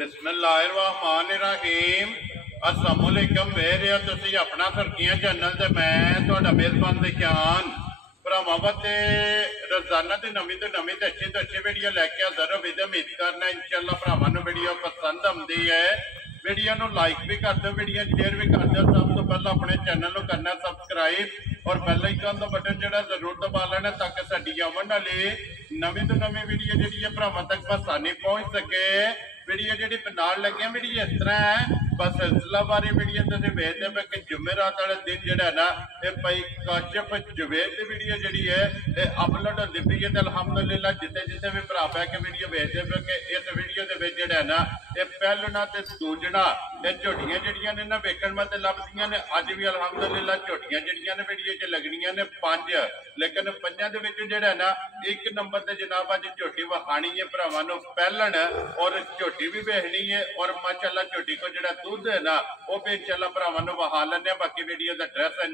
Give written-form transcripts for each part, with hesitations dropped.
बिस्मिल्लाहिर्रहमानिर्रहीम अस्सलाम वालेकुम वेरे तुसी अपना सुर्खियां चैनल ते मैं तुहाडा मेज़बान दिशान भरावां वास्ते रोजाना की नवीं तो अच्छी वीडियो लैके हाज़र हो उम्मीद करना इंशाअल्लाह भरावां नूं वीडियो पसंद आउंदी है। वीडियो नूं लाइक भी कर दो, वीडियो शेयर भी कर दो। सब तो पहले अपने चैनल को करना सबसक्राइब और बेल आइकन का बटन जो जरूर दबा लेना ताकि साडी आवन वाली नवीं तो नवीं वीडियो जी भरावां तक आसानी पहुँच सके। वीडियो जी नाल लगे वीडियो इस तरह है बस सिलसिलावारी वीडियो तुम वेखते पे कि जुमेरात वाले दिन जो है ना ये भाई काशिफ जुबैर की वीडियो जी है ये अपलोड होती पी है। अलहमदुलिल्लाह जिते जिते भी भरा पै के वीडियो वेखते पे कि इस वीडियो के जो है ना ये पहलना तो दूजना ये झोटियां जड़ियां ने ना वेखण वास्ते लभदियां ने। अज भी अलहमदुलिल्लाह झोटियां जड़ियां ने वीडियो च लगनियां ने 5 लेकिन 5 दे विच जो है ना 1 नंबर से जनाब अज झोटी वहानी है भरावां नूं पहलन और झोटी भी वेखनी है और माशाअल्लाह झोटी को जो दूध है ना वो भी इंशाअल्लाह भरावां नूं वहा लैंदे। बाकी वीडियो का एड्रैस है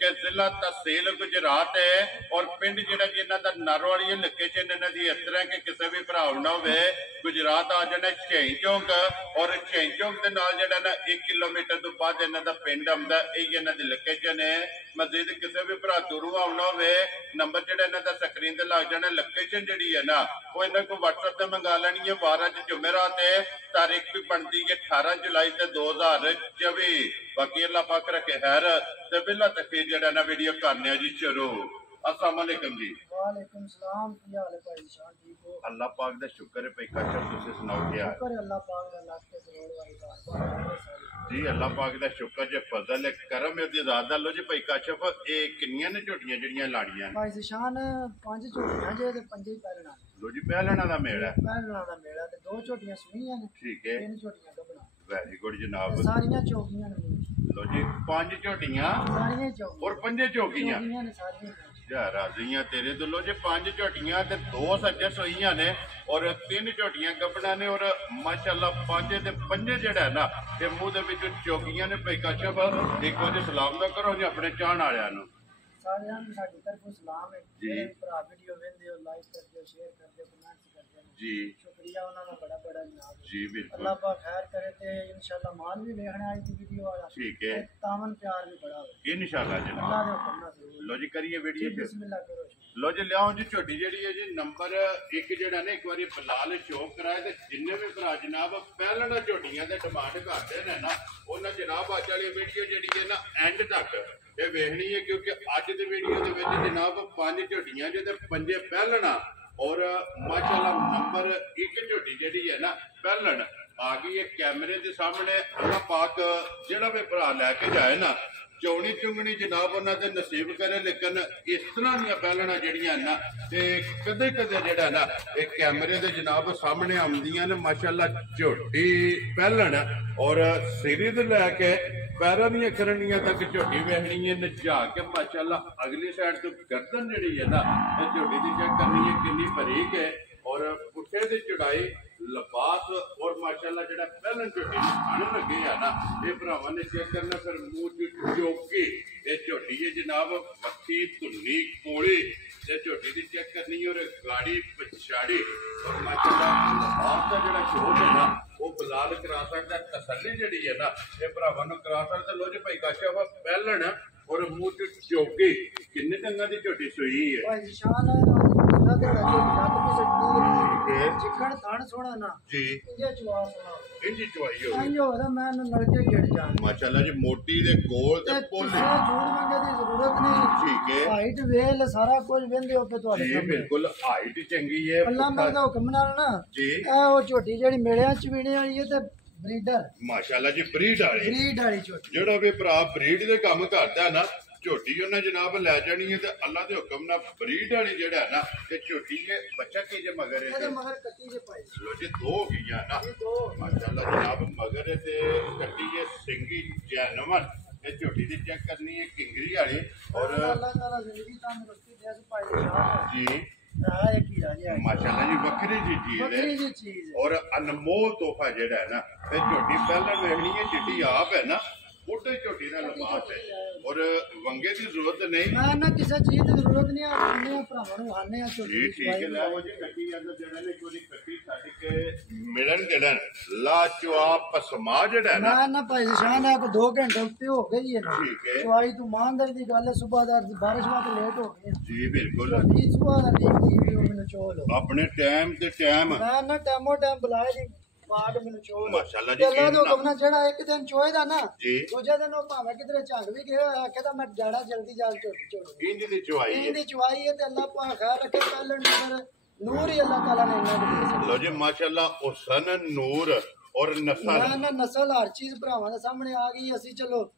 कि जिला तहसील गुजरात है और पिंड जिहड़ा जी इन्हां दा नारोवाली है। लोकेशन इन्हां दी इस तरह कि किसी भी भरा ना होवे गुजरात आ जाना छेई चौक और छेई चौक के नाल जिहड़ा ना 1 किलोमीटर तो बाद इन्हां दा पिंड आउंदा। यही इन्हां दी लोकेशन है। मजीद किसी भी भरा दूरों आउणा होवे नंबर जिहड़ा इन्हां दा स्क्रीन ते लग जाना। लोकेशन जिहड़ी है ना वो इन्हां को WhatsApp ते मंगा लैनी है। 12 जुमेरात है, तारीख भी बनती है 18 जुलाई 2024। बाकी अल्लाह पाक रखे खैर ते बिल्ला तक जेड़ा ना वीडियो करने जी शुरू। अस्सलाम वालेकुम जी। वालेकुम सलाम। की हाल है भाई शान? ठीक हो? अल्लाह पाक दा शुक्र है। भाई काशा तुसी सुनाओ क्या शुक्र है अल्लाह पाक दा लाख ते करोड़ वाली बात जी। अल्लाह पाक दा शुक्र जे फजल है करम है दी ज़ात लो जी। भाई काशफ ए किन्नियां ने झोटियां जड़ियां लाड़ियां भाई शान 5 झोटियां जे ते 5 ही पहलना लो जी। पहलना दा मेला पहलना दा मेला ते 2 झोटियां सुनियां ने। ठीक है 3 झोटियां गबना। वेरी गुड जनाब। सारियां चौकियां ने लो जी 5 झोटियां सारियां चौकियां और 5 चौकियां ने सारियां राजियां तेरे तो लो जी। 5 झोटियां ते 2 सज्जे सोईयां ने और 3 झोटियां गबना ने और माशाअल्लाह 5 ते 5 जेड़ा है ना ये मुंह दे विच चौकियां ने। भाई काशफ एक बार सलाम दा करो जी अपने चाहण वालियां नूं। सारियां नूं साडी तरफों सलाम है जी। भरा वीडियो वेंदे हो लाइक कर दियो शेयर कर दियो कमेंट्स कर दियो जी। शुक्रिया उन्हां दा बड़ा बड़ा जनाब जी बिल्कुल। अल्लाह पाक खैर करे ते इंशाअल्लाह माल भी देखना आज की वीडियो वाला। ठीक है तामन प्यार भी बड़ा हो इंशाअल्लाह जनाब। अल्लाह दे हुक्म नाल जरूर। लो जी करिए वीडियो शुरू। बिस्मिल्लाह करो। लो जी लियाओ जी झोटी जी है जी नंबर 1 जेड़ा ना एक बार बिलाल शो कराए ते जिन्ने भी भरा जनाब पहलना झोटियां दे डिमांड करते हैं ना उन्हें जनाब अज वाली वीडियो जी है ना एंड तक ये वेखनी है क्योंकि अज की वीडियो के जनाब 5 झोटियां जो 5 पहलना और माशाअल्लाह नंबर 1 झोटी जी है ना पहलन आ गई है कैमरे के सामने। अल्लाह पाक जेड़ा भी भरा लैके जाए ना चौनी चुंगनी जनाब उन्होंने नसीब करे। लेकिन इस तरह दी पहलना जड़ियां ना कदे कदे जेड़ा ना एक कैमरे दे जनाब सामने आउंदियां ने। माशाअल्लाह झोटी पहलन और सिरे तो लैके पैरों दी खरनियां तक झोटी वेखनी है नजा के माशाअल्लाह अगली साइड तो गर्दन जी है ना झोटी की चेक करनी है कितनी बरीक है और पुठे की चढ़ाई लिबास और माशाअल्लाह जेड़ा पहलन झोटी खाने लगे है ना ये भरावां ने चेक करना। फिर मूंह च चौकी ये झोटी है जनाब बत्ती धुन्नी कोली ये झोटी की चेक करनी है और गाड़ी पछाड़ी और माशाअल्लाह लिबास का जेड़ा शोर है ना वो बिलाल करा सकता। तसल्ली जी है ना ये भरावां नूं करा सकता। लो जी भाई काशफ पहलन और मुंह च चौकी किन्ने टंगा की झोटी सोई है भाई शान चिकन थान सोना ना जी ये चवा सोना इंजी चवाई हो आइयो दा मैं नलके गिर जान माशाअल्लाह जी मोटी दे कोल ते पोली झूठ मंगे दी जरूरत नहीं। ठीक है हाइट वेल सारा कुछ वेंदे हो पे ਤੁਹਾਡੇ जी बिल्कुल हाइट चंगी है अल्लाह मर्दा हुक्म नाल ना जी ए ओ झोटी जेडी मेड़ियां च वीणे वाली है ते ब्रीडर माशाअल्लाह जी ब्रीड वाली झोटी जेड़ा भी भरा ब्रीड दे काम करदा है ना झोटी उन्हें जनाब लै जानी है तो अल्लाह के हुक्म ना ब्रीड वाली जेड़ा है ना ये झोटी है बच्चा की जे मगर है मगर कट्टी जे पाई लो जी 2 हो गई ना माशाअल्लाह जनाब मगर ते कट्टी है सिंगी जानवर ये झोटी दी चेक करनी है किंगरी वाली और अल्लाह ताला जिंदगी तंदुरुस्ती दे पाई शान जी माशाअल्लाह जी वक्री जी चीज है और अनमोल तोहफा जेड़ा है ना ये झोटी पहले वेखनी है चिट्टी आप है ना ਉਹਦੇ ਝੋਟੀ ਦਾ ਲਿਬਾਸ ਹੈ ਔਰ ਵੰਗੇ ਦੀ ਜ਼ਰੂਰਤ ਨਹੀਂ। ਮੈਂ ਨਾ ਕਿਸੇ ਚੀਜ਼ ਦੀ ਜ਼ਰੂਰਤ ਨਹੀਂ ਆਉਂਦੀ ਆ ਭਰਾਵਾਂ ਨੂੰ ਆਨੇ ਆ ਝੋਟੀ ਜੀ ਠੀਕ ਹੈ। ਲੈ ਜੀ ਕੱਟੀ ਅੰਦਰ ਜਿਹੜਾ ਨੇ ਕੋਈ ਕੱਟੀ ਛੱਡ ਕੇ ਮਿਲਣ ਦੇਣ ਲਾਜਵਾਬ ਪਸਮਾ ਜਿਹੜਾ ਹੈ ਨਾ ਮੈਂ ਨਾ ਭਾਈ ਨਿਸ਼ਾਨ ਆ ਕੋ 2 ਘੰਟੇ ਉੱਤੇ ਹੋ ਗਈ ਹੈ ਠੀਕ ਹੈ ਚਵਾਈ ਤੂੰ ਇਮਾਨਦਾਰੀ ਦੀ ਗੱਲ ਹੈ ਸੁਬਾਹ ਦਾ ਬਾਰਿਸ਼ ਵਾਂ ਲੇਟ ਹੋ ਗਏ ਜੀ ਬਿਲਕੁਲ ਝੋਟੀ ਸੁਬਾਹ ਦਾ ਦੇਖਦੀ ਵੀ ਮੈਨੂੰ ਚੋਲ ਆਪਣੇ ਟਾਈਮ ਤੇ ਟਾਈਮ ਮੈਂ ਨਾ ਟਾਈਮੋ ਟਾਈਮ ਬੁਲਾਏ ਦੀ ਬਾਗ ਮੈਨੂੰ ਚੋਲ ਮਾਸ਼ਾਅੱਲਾ ਜੀ ਅੱਲਾ ਤੋਂ ਹੁਕਮ ਨਾਲ ਜਿਹੜਾ ਇੱਕ ਦਿਨ ਚੋਏ ਦਾ ਨਾ ਜੀ ਦੂਜੇ ਦਿਨ ਉਹ ਭਾਵੇਂ ਕਿਧਰੇ ਝੰਗ ਵੀ ਗਿਆ ਹੋਇਆ ਕਹਿੰਦਾ ਮੈਂ ਜਾੜਾ ਜਲਦੀ ਜਾ ਝੋਟੀ ਚੋਲ ਇੰਜ ਦੀ ਚਵਾਈ ਹੈ। ਇਹਦੀ ਚਵਾਈ ਹੈ ਤੇ ਅੱਲਾ ਪਾਕ ਖੈਰ ਰੱਖੇ ਪਹਿਲੇ ਨੰਬਰ ਨੂਰ ਹੀ ਅੱਲਾਹ ਤਾਲਾ ਨੇ ਇਹਨਾਂ ਨੂੰ ਦੇ ਲੋ ਜੀ ਮਾਸ਼ਾਅੱਲਾ ਹੁਸਨ ਨੂਰ ਔਰ ਨਸਲ ਨਾ ਨਸਲ ਹਰ ਚੀਜ਼ ਭਰਾਵਾਂ ਦੇ ਸਾਹਮਣੇ ਆ ਗਈ ਅਸੀਂ ਚਲੋ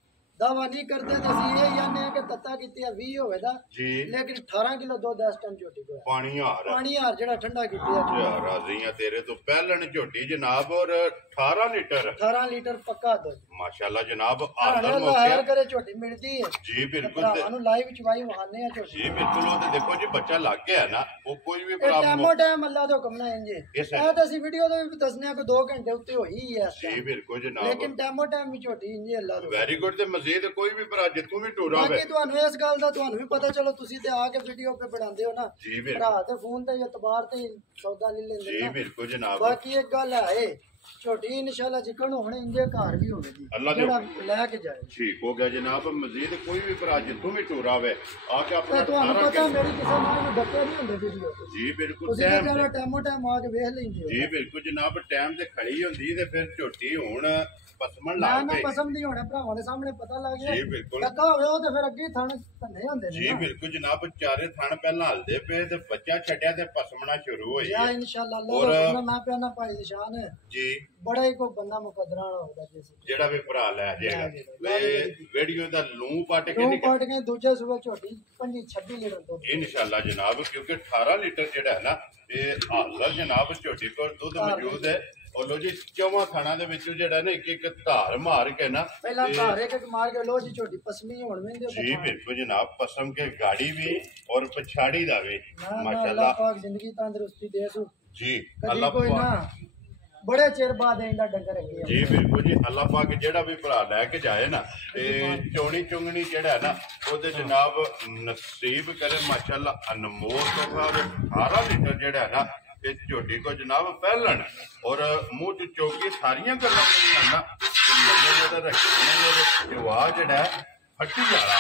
ਦਾਵਾ ਨਹੀਂ ਕਰਦੇ ਤੇ ਅਸੀਂ ਇਹ ਜਾਣਦੇ ਆ ਕਿ ਤੱਤਾ ਕੀਤੀ ਆ 20 ਹੋਵੇ ਦਾ ਜੀ ਲੇਕਿਨ 18 ਕਿਲੋ ਦੁੱਧ ਇਸ ਟਾਈਮ ਝੋਟੀ ਕੋਲ ਪਾਣੀ ਹਾਰ ਪਾਣੀ ਹਾਰ ਜਿਹੜਾ ਠੰਡਾ ਕੀਤੀ ਆ ਯਾਰ ਰਾਜ਼ੀਆਂ ਤੇਰੇ ਤੋਂ ਪਹਿਲਣ ਝੋਟੀ ਜਨਾਬ ਔਰ 18 ਲੀਟਰ 18 ਲੀਟਰ ਪੱਕਾ ਦੁੱਧ ਮਾਸ਼ਾਅੱਲਾ ਜਨਾਬ ਹਾਲੇ ਆਦਰ ਅੱਲਾ ਹੈਰ ਮੌਕੇ ਕਰੇ ਝੋਟੀ ਮਿਲਦੀ ਹੈ ਜੀ ਬਿਲਕੁਲ ਭਰਾਵਾਂ ਨੂੰ ਲਾਈਵ ਚਵਾਈ ਵਹਾਨੇ ਆ ਝੋਟੀ ਜੀ ਬਿਲਕੁਲ ਉਹ ਤੇ ਦੇਖੋ ਜੀ ਬੱਚਾ ਲੱਗ ਗਿਆ ਨਾ ਉਹ ਕੋਈ ਵੀ ਇਹ ਪ੍ਰੋਬਲਮ ਟਾਈਮੋ ਟਾਈਮ ਅੱਲਾ ਦਾ ਹੁਕਮ ਨਾ ਇੰਜੇ ਇਸ ਇਹ ਤਾਂ ਅਸੀਂ ਵੀਡੀਓ ਦੇ ਵੀ ਦੱਸਨੇ ਆ ਕਿ 2 ਘੰਟੇ ਉੱਤੇ ਹੋਈ ਹੈ ਇਸ ਜੀ time। ਬਿਲਕੁਲ ਜਨਾਬ ਲੇਕਿਨ ਟਾਈਮੋ ਟਾਈਮ ਵੀ ਝੋਟੀ ਇੰਜੇ ਅੱਲਾ ਦਾ ਵੈਰੀ ਗੁੱਡ ਤੇ ਮਜ਼ੀਦ ਕੋਈ ਵੀ ਭਰਾ ਜਿੱਥੋਂ ਵੀ ਟੂਰਾ ਹੋਵੇ ਬਾਕੀ ਤੁਹਾਨੂੰ ਇਸ ਗੱਲ ਦਾ ਤੁਹਾਨੂੰ ਵੀ ਪਤਾ ਚਲੋ ਤੁਸੀਂ ਤੇ ਆ ਕੇ ਵੀਡੀਓ ਤੇ ਬਣਾਉਂਦੇ ਹੋ ਨਾ ਜੀ ਬਿਲਕੁਲ ਭਰਾ ਤੇ ਫੋਨ ਤੇ ਇਤਬਾਰ ਤੇ ਹੀ ਸੌਦਾ ਲੈ ਲੈਂਦੇ ਜੀ ਨਾ ਬਿਲਕੁਲ ਜਨਾਬ ਬਾਕੀ ਇੱਕ ਗੱਲ ਹੈ ਛੋਟੀ ਇਨਸ਼ਾਅੱਲਾ ਜਿੱਕਣ ਹੁਣ ਇੰਜੇ ਘਰ ਵੀ ਹੋਵੇਗੀ ਅੱਲਾ ਦੇ ਜਿਹੜਾ ਲੈ ਕੇ ਜਾਏ ਠੀਕ ਹੋ ਗਿਆ ਜਨਾਬ ਮਜ਼ੀਦ ਕੋਈ ਵੀ ਭਰਾ ਜਿੱਥੋਂ ਵੀ ਟੂਰਾ ਹੋਵੇ ਆ ਕੇ ਆਪਣਾ ਤੇ ਤੁਹਾਨੂੰ 18 ਪਤਾ ਮੇਰੀ ਕਿਸੇ ਨਾਲ ਨੂੰ ਡੱਕੇ ਨਹੀਂ ਹੁੰਦੇ ਵੀਡੀਓ ਤੇ ਜੀ ਬਿਲਕੁਲ ਤੁਸੀਂ ਤਾਂ ਟਾਈਮ ਚਲੋ ਟਾਈਮੋ ਟਾਈਮ ਆ ਕੇ ਵੇਖ ਲੈਂਦੇ ਹੋ ਜੀ ਬਿਲਕੁਲ ਜਨਾਬ ਟਾਈਮ ਤੇ ਖੜੀ ਹੁੰਦੀ ਤੇ ਫਿਰ ਝੋਟੀ ਹੁਣ ਪਸਮਣ ਨਾ ਲੱਗ ਨਾ ਪਈ ਪਸੰਦ ਨਹੀਂ ਹੋਣਾ ਭਰਾਵਾਂ ਦੇ ਸਾਹਮਣੇ ਪਤਾ ਲੱਗ ਜੀ ਗਿਆ ਬਿਲਕੁਲ ਡੱਕਾ ਹੋਵੇ ਉਹ ਤੇ ਫਿਰ ਅੱਗੇ ਥਣ ਧੰਨੇ ਹੁੰਦੇ ਨੇ ਜੀ ਨਾ ਬਿਲਕੁਲ ਜਨਾਬ ਚਾਰੇ ਥਣ ਪਹਿਲਾਂ ਹਲਦੇ ਪਏ ਤੇ ਬੱਚਾ ਛੱਡਿਆ ਤੇ ਪਸਮਣਾ ਸ਼ੁਰੂ ਹੋਈ ਯਾ ਹੈ ਇਨਸ਼ਾਅੱਲਾ ਔਰ- ਅੱਲਾਹ ਦਾ ਹੁਕਮ ਮੈਂ ਪਿਆਨਾ ਭਾਈ ਨਿਸ਼ਾਨ ਜੀ ਬੜਾ ਹੀ ਕੋਈ ਬੰਦਾ ਮੁਕੱਦਰਾਂ ਵਾਲਾ ਹੋਊਗਾ ਜਿਸ ਜਿਹੜਾ ਵੀ ਭਰਾ ਲੈ ਜਾਏਗਾ ਲੈ ਜਾਏਗਾ। ਤੇ ਵੀਡੀਓ ਦਾ ਲੂੰ ਪੱਟ ਕੇ ਦੋ ਨਿਕਲ ਪਾਟ ਕੇ ਦੂਜੇ ਸੂਬੇ ਝੋਟੀ 26 ਲੀਟਰ ਦੁੱਧ ਇਨਸ਼ਾਅੱਲਾ ਜਨਾਬ ਕਿਉਂਕਿ 18 ਲੀਟਰ ਜਿਹੜਾ ਹੈ ਨਾ ਇਹ ਹਾਜ਼ਰ ਜਨਾਬ ਝੋਟੀ ਕੋਲ ਦੁੱਧ ਮੌਜੂਦ ਹੈ ਔਰ ਲੋ ਜੀ ਚੌਵਾਂ ਥਾਣਾ ਦੇ ਵਿੱਚੋਂ ਜਿਹੜਾ ਨਾ ਇੱਕ ਇੱਕ ਧਾਰ ਮਾਰ ਕੇ ਨਾ ਪਹਿਲਾਂ ਤੇ- ਘਰ ਇੱਕ ਮਾਰ ਕੇ ਲੋ ਜੀ ਝੋਟੀ ਪਸਮੀ ਹੋਣ ਵੇਂਦੇ ਜੀ ਬਿਲਕੁਲ ਜਨਾਬ ਪਸਮ ਕੇ ਗਾੜੀ ਵੀ ਔਰ ਪਛਾੜੀ ਦਾ ਵੀ ਅੱਲਾਹ ਮਾਸ਼ਾਅੱਲਾ ਪਾਕ ਜ਼ਿੰਦਗੀ ਤੰਦਰੁਸਤੀ ਦੇ ਸੂ ਜੀ ਕਦੀ ਅੱਲਾਹ ਕੋਈ ਪਾਕ ਨਾ ਬੜੇ ਚਿਰ ਬਾਅਦ ਇਹਦਾ ਡੰਗਰ ਅੱਗੇ ਜੀ ਬਿਲਕੁਲ ਜੀ ਅੱਲਾਹ ਪਾਕ ਜਿਹੜਾ ਵੀ ਭਰਾ ਲੈ ਕੇ ਜਾਏ ਨਾ ਤੇ ਚੋਣੀ ਚੁੰਗਣੀ ਜਿਹੜਾ ਹੈ ਨਾ ਉਹਦੇ ਜਨਾਬ ਨਸੀਬ ਕਰੇ ਮਾਸ਼ਾਅੱਲਾ ਅਨਮੋਲ ਤੋਹਫਾ ਔਰ 18 ਲੀਟਰ ਜਿਹੜਾ ਹੈ ਨਾ ਇਹ ਝੋਟੀ ਕੋ ਜਨਾਬ ਪਹਿਲਣ ਔਰ ਮੂੰਹ ਚ ਚੋਕੀ ਸਾਰੀਆਂ ਗੱਲਾਂ ਜਿਹੜੀਆਂ ਨਾ ਤੇ ਨਜ਼ਰ ਉਹਦਾ ਰੱਖਣੇ ਉਹਦੇ ਜਵਾਬ ਜਿਹੜਾ ਹੈ ਫੱਟੀ ਵਾਲਾ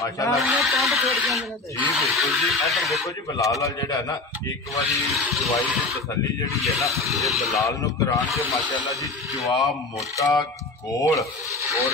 ਮਾਸ਼ਾਅੱਲਾ ਮੈਂ ਪੰਜ ਛੋੜ ਜਾਂਦੇ ਨੇ ਤੇ ਜੀ ਬਿਲਕੁਲ ਜੀ ਇੱਧਰ ਦੇਖੋ ਜੀ ਬਲਾਲ ਵਾਲ ਜਿਹੜਾ ਹੈ ਨਾ ਇੱਕ ਵਾਰੀ ਦਵਾਈ ਦੀ ਤਸੱਲੀ ਜਿਹੜੀ ਹੈ ਨਾ ਇਹ ਬਲਾਲ ਨੂੰ ਕਰਾਉਣਗੇ ਮਾਸ਼ਾਅੱਲਾ ਜੀ ਜਵਾਬ ਮੋਟਾ ਗੋਲ ਔਰ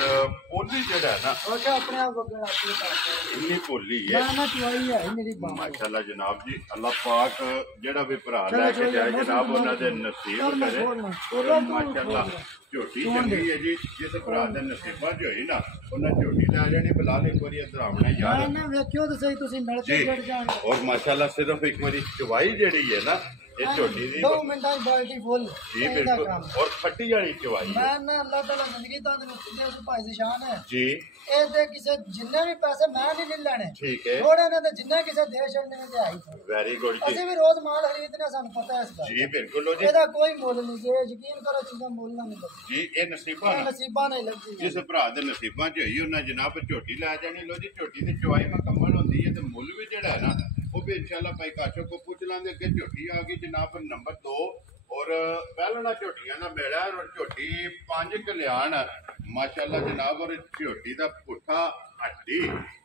ਪੋਲੀ ਜਿਹੜਾ ਹੈ ਨਾ ਉਹ ਕਿ ਆਪਣੇ ਆਪ ਵਗਣ ਆਪਣੇ ਪਾਸ ਇੰਨੀ ਪੋਲੀ ਹੈ ਮੈਂ ਨਾ ਚਵਾਈ ਹੈ ਮੇਰੀ ਬਾਤ ਮਾਸ਼ਾਅੱਲਾ ਜਨਾਬ ਜੀ ਅੱਲਾਹ ਪਾਕ ਜਿਹੜਾ ਵੀ ਭਰਾ ਲੈ ਕੇ ਜਾਏ ਜਨਾਬ ਉਹਨਾਂ ਦੇ ਨਸੀਬ ਕਰੇ ਔਰ ਮਾਸ਼ਾਅੱਲਾ ਝੋਟੀ ਚੰਗੀ ਹੈ ਜੀ ਜਿਸ ਭਰਾ ਦੇ ਨਸੀਬਾਂ 'ਚ ਹੋਈ ਨਾ ਉਹਨਾਂ ਝੋਟੀ ਲੈ ਜਾਣੀ ਬਲਾਲ ਇੱਕ ਵਾਰੀ ਇੱਧਰ ਆਉਣਾ ਮੈਂ ਯਾਰ ਨਾ ਵੇਖਿਓ ਤਾਂ ਸਹੀ ਤੁਸੀਂ ਨਲ ਤੇ ਜੀ ਜੜ ਜਾਣ ਔਰ ਮਾਸ਼ਾਅੱਲਾ ਸਿਰਫ ਇੱਕ ਵਾਰੀ ਚਵਾਈ ਜਿਹੜੀ ਹੈ ਨਾ ਇਹ ਝੋਟੀ ਦੀ 2 ਮਿੰਟਾਂ ਦੀ ਬਾਲਟੀ ਫੁੱਲ ਜੀ ਬਿਲਕੁਲ ਔਰ ਖੱਟੀ ਵਾਲੀ ਚਵਾਈ ਹੈ ਮੈਂ ਨਾ ਅੱਲਾਹ ਤਾਲਾ ਜ਼ਿੰਦਗੀ ਤੰਦਰੁਸਤੀ ਦੇ ਉਸ ਭਾਈ ਦੀ ਸ਼ਾਨ ਹੈ ਜੀ ਇਹ ਤੇ ਕਿਸੇ ਜਿੰਨੇ ਵੀ ਪੈਸੇ ਮੈਂ ਨਹੀਂ ਲੈਣੇ ਠੀਕ ਹੈ ਥੋੜੇ ਨੇ ਤੇ ਜਿੰਨੇ ਕਿਸੇ ਦੇ ਛੱਡਣੇ ਨੇ ਤੇ ਆਈ ਵੈਰੀ ਗੁੱਡ ਜੀ ਅਸੀਂ ਵੀ ਰੋਜ਼ ਮਾਲ ਖਰੀਦਨੇ ਸਾਨੂੰ ਪਤਾ ਹੈ ਇਸ ਦਾ ਜੀ ਬਿਲਕੁਲ ਲੋ ਜੀ ਇਹਦਾ ਕੋਈ ਮੁੱਲ ਨਹੀਂ ਜੇ ਯਕੀਨ ਕਰੋ ਚੀਜ਼ਾਂ ਮੁੱਲ ਨਾ ਮਿਲਦਾ ਜੀ ਇਹ ਨਸੀਬਾਂ ਇਹ ਨਾਲ ਨਸੀਬਾਂ ਨਹੀਂ ਲੱਗਦੀ ਜਿਸ ਭਰਾ ਦੇ ਨਸੀਬਾਂ 'ਚ ਹੋਈ ਉਹਨਾਂ ਜਨਾਬ ਝੋਟੀ ਲੈ ਜਾਣੀ ਲੋ ਜੀ ਝੋਟੀ ਦੀ ਚਵਾਈ ਮੁਕੰਮਲ ਹੁੰਦੀ ਹੈ ਤੇ ਮੁੱਲ ਵੀ ਜਿਹੜਾ ਹੈ ਨਾ ਉਹ ਵੀ ਇਨਸ਼ਾਅੱਲਾ ਭਾਈ ਕਾਸ਼ੋ ਕੋ ਪੁੱਛ ਲਾਂਗੇ ਕਿ ਝੋਟੀ ਆ ਗਈ ਜਨਾਬ ਨੰਬਰ 2 ਔਰ ਪਹਿਲਣਾ ਝੋਟੀਆਂ ਦਾ ਮੇਲਾ ਔਰ ਝੋਟੀ 5 ਕਲਿਆਣ ਮਾਸ਼ਾਅੱਲਾ ਜਨਾਬ ਔਰ ਝੋਟੀ ਦਾ ਪੁੱਠਾ ਹੱਡੀ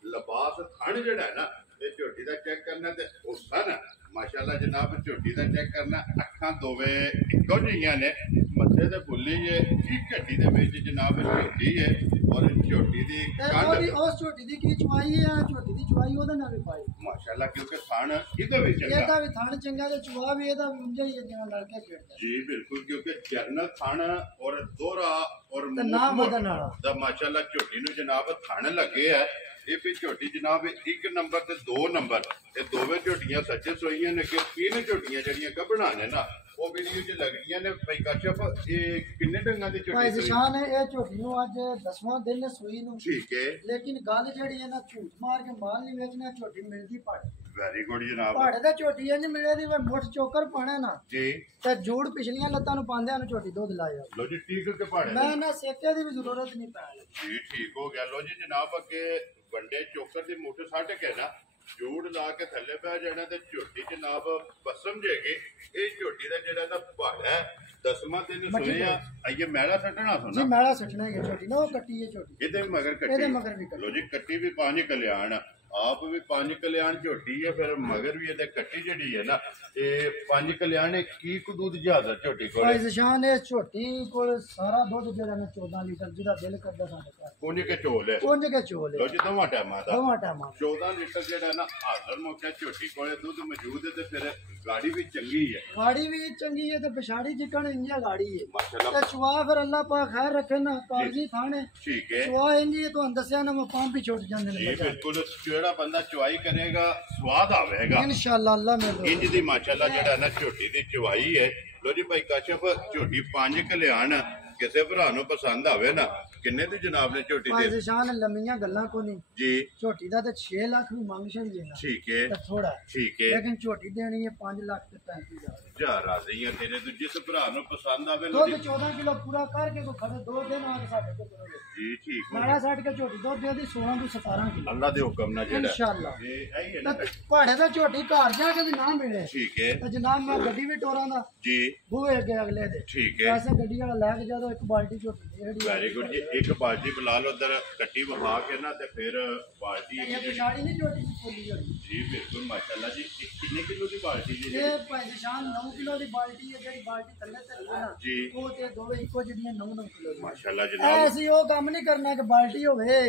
ਲਿਬਾਸ ਥਣ ਜਿਹੜਾ ਹੈ ਨਾ ਇਹ ਝੋਟੀ ਦਾ ਚੈੱਕ ਕਰਨਾ ਤੇ ਹੁਸਨ ਮਾਸ਼ਾਅੱਲਾ ਜਨਾਬ ਝੋਟੀ ਦਾ ਚੈੱਕ ਕਰਨਾ ਅੱਖਾਂ ਦੋਵੇਂ ਇੱਕੋ ਜਿਹੀਆਂ ਨੇ ਮੱਥੇ ਤੇ ਫੁੱਲੀ ਹੈ ਇੱਕ ਹੱਡੀ ਦੇ ਵਿੱਚ ਜਨਾਬ ਝੋਟੀ ਹੈ ਔਰ ਝੋਟੀ ਦੀ ਤੇ ਕੰਧ ਉਹਦੀ ਉਸ ਝੋਟੀ ਦੀ ਕੀ ਚਵਾਈ ਹੈ ਝੋਟੀ ਦੀ ਚਵਾਈ ਉਹਦੇ ਨਾਲ ਵੀ ਪਾਈ ਮਾਸ਼ਾਅੱਲਾ ਕਿਉਂਕਿ ਥਣ ਇਹਦੇ ਵਿੱਚ ਇਹਦਾ ਹੈਗਾ ਵੀ ਥਣ ਚੰਗਾ ਤੇ ਚਵਾ ਵੀ ਇਹਦਾ ਵੀ ਉਂਝਾ ਹੀ ਹੈ ਜਿਵੇਂ ਲੜਕੇ ਖੇਡਦੇ ਜੀ ਬਿਲਕੁਲ ਕਿਉਂਕਿ ਜਰਨਲ ਥਣ ਔਰ ਦੋਹਰਾ ਔਰ ਤੇ ਨਾ ਮੁੱਖ ਵਧਣ ਵਾਲਾ ਦਾ ਮਾਸ਼ਾਅੱਲਾ ਝੋਟੀ ਨੂੰ ਜਨਾਬ ਥਣ ਲੱਗੇ ਆ ਇਹ ਵੀ ਝੋਟੀ ਜਨਾਬ 1 ਨੰਬਰ ਤੇ 2 ਨੰਬਰ ਇਹ ਦੋਵੇਂ ਝੋਟੀਆਂ ਸੱਚੇ ਸੋਈਆਂ ਨੇ ਕਿ 3 ਝੋਟੀਆਂ ਜਿਹੜੀਆਂ ਗੱਭਣਾ ਨੇ ਨਾ ਉਹ ਵੀਡੀਓ 'ਚ ਲੱਗਦੀਆਂ ਨੇ ਭਾਈ ਕਾਸ਼ਫ ਇਹ ਕਿੰਨੇ ਢੰਗਾਂ ਦੀ ਭਾਈ ਝੋਟੀ ਸੋਈ ਨਿਸ਼ਾਨ ਹੈ ਇਹ ਝੋਟੀ ਨੂੰ ਅੱਜ 10ਵਾਂ ਦਿਨ ਹੈ ਸੂਈ ਨੂੰ ਠੀਕ ਹੈ ਲੇਕਿਨ ਗੱਲ ਜਿਹੜੀ ਹੈ ਨਾ ਝੂਠ ਮਾਰ ਕੇ ਮਾਲ ਨਹੀਂ ਵੇਚਣਾ ਝੋਟੀ ਮਿਲਦੀ ਪੜ ਵੈਰੀ ਗੁੱਡ ਜਨਾਬ ਪਹਾੜੇ ਦਾ ਝੋਟੀ ਇੰਜ ਮਿਲੇ ਦੀ ਵੇ ਮੁੱਠ ਚੋਕਰ ਪਾਣਾ ਨਾ ਜੀ ਤੇ ਜੂੜ ਪਿਛਲੀਆਂ ਲੱਤਾਂ ਨੂੰ ਪਾਉਂਦਿਆਂ ਨੂੰ ਝੋਟੀ ਦੁੱਧ ਲਾਇਆ ਲੋ ਜੀ ਠੀਕ ਕੇ ਪਹਾੜੇ ਮੈਂ ਨਾ ਸੇਕੇ ਦੀ ਵੀ ਜ਼ਰੂਰਤ ਨਹੀਂ ਪੈਣ ਲੱਗੀ ਜੀ ਠੀਕ ਹੋ ਗਿਆ ਲੋ ਜੀ ਜਨਾਬ ਅੱਗੇ ਵੱਡੇ ਚੋਕਰ ਦੀ ਮੁੱਠ ਸੱਟ ਕੇ ਨਾ ਜੂੜ ਲਾ ਕੇ ਥੱਲੇ ਪੈ ਜਾਣਾ ਤੇ ਝੋਟੀ ਜਨਾਬ ਬਸਮ ਜੇਗੀ ਇਹ ਝੋਟੀ ਦਾ ਜਿਹੜਾ ਨਾ ਪਹਾੜਾ ਹੈ 10ਵਾਂ ਦਿਨ ਸੋਇਆ ਆਈਏ ਮੈਲਾ ਸੱਟਣਾ ਜੀ ਸੁਣਾ ਮੈਲਾ ਸੱਟਣਾ ਹੈ ਝੋਟੀ ਨਾ ਉਹ ਕੱਟੀ ਹੈ ਝੋਟੀ ਇਹਦੇ ਮਗਰ ਇਹਦੇ ਮਗਰ ਕੱਟੀ ਵੀ ਕੱਟੀ ਲੋ ਜੀ ਕੱਟੀ ਵੀ 5 ਕਲਿਆਣ ਆਪ ਵੀ 5 ਕਲਿਆਣ ਝੋਟੀ ਹੈ ਫਿਰ ਮਗਰ ਵੀ ਇਹਦੇ ਕੱਟੀ ਜਿਹੜੀ ਹੈ ਨਾ ਇਹ 5 ਕਲਿਆਣ ਕੀ ਕੁ ਦੁੱਧ ਜ਼ਿਆਦਾ ਝੋਟੀ ਕੋਲ ਭਾਈ ਜ਼ਸ਼ਾਨ ਇਹ ਝੋਟੀ ਕੋਲ ਸਾਰਾ ਦੁੱਧ ਜਿਹੜਾ ਨਾ 14 ਲੀਟਰ ਜਿਹਦਾ ਦਿਲ ਕਰਦਾ ਸਾਡੇ ਘਰ ਪੁੰਜ ਕੇ ਚੋਲ ਹੈ ਪੁੰਜ ਕੇ ਚੋਲ ਲੋ ਜੀ ਦੋਵਾਂ ਟਾਈਮਾਂ ਦਾ ਦੋਵਾਂ ਟਾਈਮਾਂ 14 ਲੀਟਰ ਜਿਹੜਾ ਨਾ ਹਾਜ਼ਰ ਮੌਕੇ ਝੋਟੀ ਕੋਲੇ ਦੁੱਧ ਮੌਜੂਦ ਹੈ ਤੇ ਫਿਰ ਗਾੜੀ ਵੀ ਚੰਗੀ ਹੈ ਗਾੜੀ ਵੀ ਚੰਗੀ ਹੈ ਤੇ ਪਛਾੜੀ ਜਿੱਕਣ ਇੰਜਾ ਗਾੜੀ ਹੈ ਮਾਸ਼ਾਅੱਲਾ ਤੇ ਚੁਆ ਫਿਰ ਅੱਲਾਹ ਪਾਕ ਖੈਰ ਰੱਖੇ ਨਾ ਕਾਗਜ਼ੀ ਥਾਣੇ ਠੀਕ ਹੈ ਚੁਆ ਇੰਜੀ ਤੁਹਾਨੂੰ ਦੱਸਿਆ ਨਾ ਮੈਂ ਪੰਪ ਹੀ ਛੁੱਟ ਜਾਂਦੇ ਜੀ ਨੇ ਬਿਲਕੁਲ ਜਿਹੜਾ ਬੰਦਾ ਚੁਆਈ ਕਰੇਗਾ ਸਵਾਦ ਆਵੇਗਾ ਇਨਸ਼ਾਅੱਲਾ ਅੱਲਾਹ ਮੇਰੇ ਇੰਜ ਦੀ ਮਾਸ਼ਾਅੱਲਾ ਜਿਹੜਾ ਨਾ ਝੋਟੀ ਦੀ ਚੁਆਈ ਹੈ ਲੋ ਜੀ ਭਾਈ ਕਾਸ਼ਫ ਝੋਟੀ 5 ਕਲਿਆਣ ਕਿਸੇ ਭਰਾ ਨੂੰ ਪਸੰਦ ਆਵੇ ਨਾ ਕਿੰਨੇ ਦੀ ਜਨਾਬ ਨੇ ਝੋਟੀ ਭਾਈ ਦੇ ਜ਼ਸ਼ਾਨ ਲੰਮੀਆਂ ਗੱਲਾਂ ਕੋ ਨਹੀਂ ਜੀ ਝੋਟੀ ਦਾ ਤੇ 6 ਲੱਖ ਵੀ ਮੰਗ ਛੜੀ ਹੈ ਨਾ ਠੀਕ ਹੈ ਤੇ ਥੋੜਾ ਠੀਕ ਹੈ ਲੇਕਿਨ ਝੋਟੀ ਦੇਣੀ ਹੈ 5 ਲੱਖ ਤੇ 35,000 ਜਾ ਰਾਜ਼ੀ ਆ ਤੇਰੇ ਤੋਂ ਜਿਸ ਭਰਾ ਨੂੰ ਪਸੰਦ ਆਵੇ ਲੋ ਦੁੱਧ ਜੀ 14 ਕਿਲੋ ਪੂਰਾ ਕਰਕੇ ਕੋ ਖੜੇ 2 ਦਿਨ ਆ ਕੇ ਸਾਡੇ ਕੋਲ ਕਰੋਗੇ ਜੀ ਠੀਕ ਹੋ ਨਾਲਾ ਛੱਡ ਕੇ ਝੋਟੀ ਦੁੱਧ ਦੇ ਦੀ 16 ਤੋਂ 17 ਕਿਲੋ ਅੱਲਾ ਦੇ ਹੁਕਮ ਨਾਲ ਜਿਹੜਾ ਇਨਸ਼ਾਅੱਲਾ ਇਹ ਆਈ ਹੈ ਨਾ ਤੇ ਪਹਾੜੇ ਦਾ ਝੋਟੀ ਘਰ ਜਾ ਕੇ ਵੀ ਨਾ ਮਿਲੇ ਠੀਕ ਹੈ ਤੇ ਜਨਾਬ ਮੈਂ ਗੱਡੀ ਵੀ ਟੋਰਾਂ ਦਾ ਜੀ ਬੂਹੇ ਅੱਗੇ ਅਗਲੇ ਦੇ ਠੀਕ ਹੈ ਪੈਸੇ ਗੱਡੀ ਵਾਲਾ ਲੈ ਕੇ ਜਦੋਂ ਇੱਕ ਬਾਲਟੀ ਝੋਟੀ ਦੀ ਜਿਹੜੀ ਵੈਰੀ ਗੁੱਡ ਜੀ ਇੱਕ ਬਾਲਟੀ ਬਲਾਲ ਉਧਰ ਕੱਟੀ ਵਹਾ ਕੇ ਨਾ ਤੇ ਫਿਰ ਬਾਲਟੀ ਇਹ ਜਿਹੜੀ ਪਛਾੜੀ ਨਹੀਂ ਝੋਟੀ ਦੀ ਖੋਲੀ ਹੋਈ ਜੀ ਬਿਲਕੁਲ ਮਾਸ਼ਾਅੱਲਾ ਜੀ ਇਹ ਕਿੰਨੇ ਕਿਲੋ ਦੀ ਬਾਲਟੀ ਜੀ ਇਹ ਭਾਈ ਨਿਸ਼ਾਨ 9 ਕਿਲੋ ਦੀ ਬਾਲਟੀ ਹੈ ਜਿਹੜੀ ਬਾਲਟੀ ਥੱਲੇ ਧਰੀ ਹੈ ਨਾ ਜੀ ਉਹ ਤੇ ਦੋਵੇਂ ਇੱਕੋ ਜਿਹੜੀਆਂ 9 ਕਿਲੋ ਦੀ ਮਾਸ਼ਾਅੱਲਾ ਜਨਾਬ ਅਸੀਂ ਉਹ ਕੰਮ ਨਹੀਂ ਕਰਨਾ ਕਿ ਬਾਲਟੀ ਹੋਵੇ